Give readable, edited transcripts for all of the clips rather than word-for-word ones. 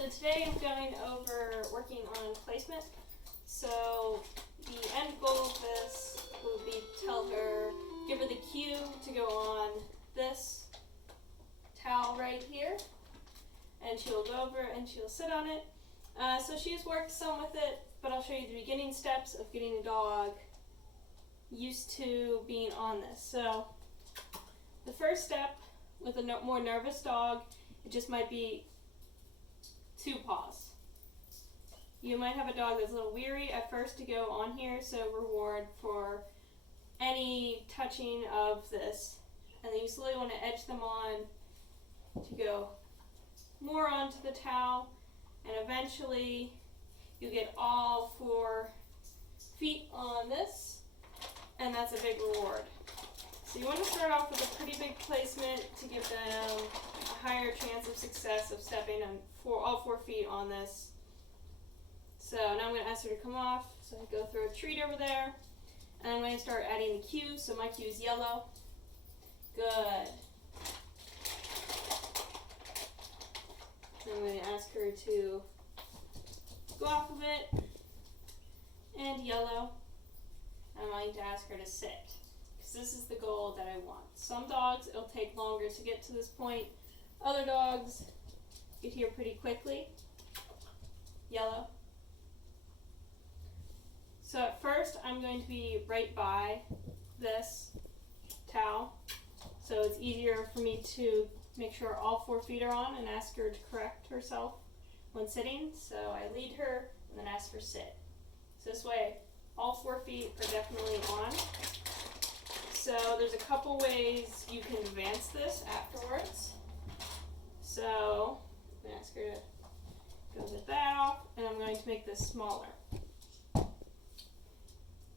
So today I'm going over working on placement. So the end goal of this will be to tell her, give her the cue to go on this towel right here, and she'll go over and she'll sit on it. So she's worked some with it, but I'll show you the beginning steps of getting a dog used to being on this. So the first step with a more nervous dog, it just might be 2 paws. You might have a dog that's a little weary at first to go on here, so reward for any touching of this. And then you slowly want to edge them on to go more onto the towel, and eventually you get all 4 feet on this, and that's a big reward. So you want to start off with a pretty big placement to give them a higher chance of success of stepping on all 4 feet on this. So now I'm going to ask her to come off. So I go throw a treat over there, and I'm going to start adding the cue. So my cue is yellow. Good. I'm going to ask her to go off of it, and yellow. I'm going to ask her to sit, because this is the goal that I want. Some dogs, it'll take longer to get to this point. Other dogs get here pretty quickly. Yellow. So at first, I'm going to be right by this towel, so it's easier for me to make sure all 4 feet are on and ask her to correct herself when sitting. So I lead her and then ask her sit. So this way, all 4 feet are definitely on. So there's a couple ways you can advance this afterwards. So I'm going to ask her to go with that off, and I'm going to make this smaller.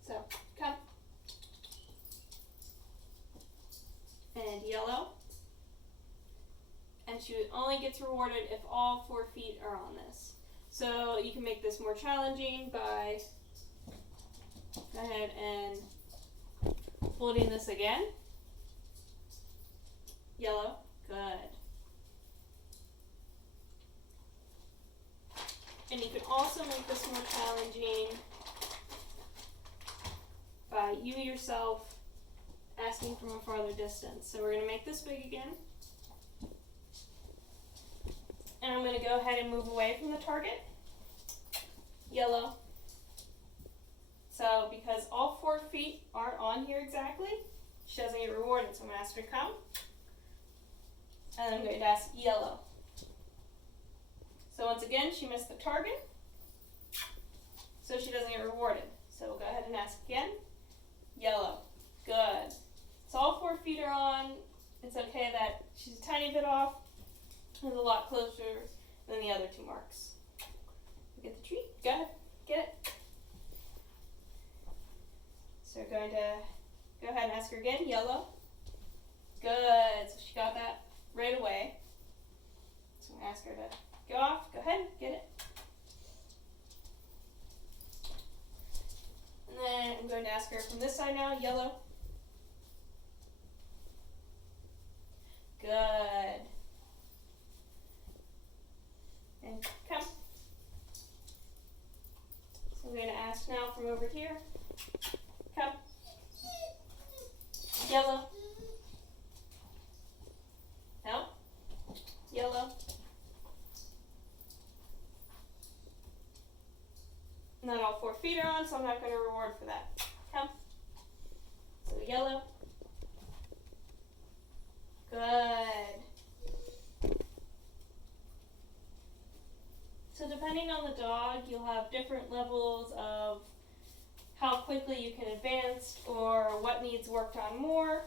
So come. And yellow. And she only gets rewarded if all 4 feet are on this. So you can make this more challenging by go ahead and folding this again. Yellow. Good. And you can also make this more challenging by you yourself asking from a farther distance. So we're going to make this big again. And I'm going to go ahead and move away from the target. Yellow. So because all 4 feet aren't on here exactly, she doesn't get rewarded. So I'm going to ask her to come. And then I'm going to ask yellow. So once again, she missed the target, so she doesn't get rewarded. So we'll go ahead and ask again. Yellow. Good. So all 4 feet are on. It's okay that she's a tiny bit off. It's a lot closer than the other 2 marks. Get the treat. Go ahead. Get it. So we're going to go ahead and ask her again. Yellow. Good. So she got that right away. So I'm going to ask her to go off. Go ahead. Get it. And then I'm going to ask her from this side now. Yellow. Good. And come. So I'm going to ask now from over here. Come. Yellow. No. Yellow. Not all 4 feet are on, so I'm not going to reward for that. Come. So yellow. Good. So depending on the dog, you'll have different levels of how quickly you can advance or what needs worked on more.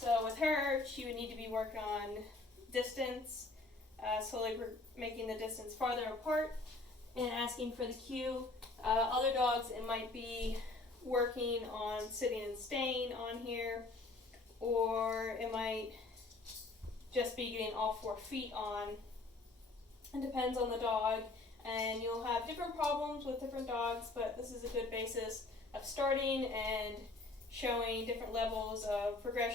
So with her, she would need to be working on distance, slowly making the distance farther apart and asking for the cue. Other dogs, it might be working on sitting and staying on here, or it might just be getting all 4 feet on. It depends on the dog, and you'll have different problems with different dogs, but this is a good basis of starting and showing different levels of progression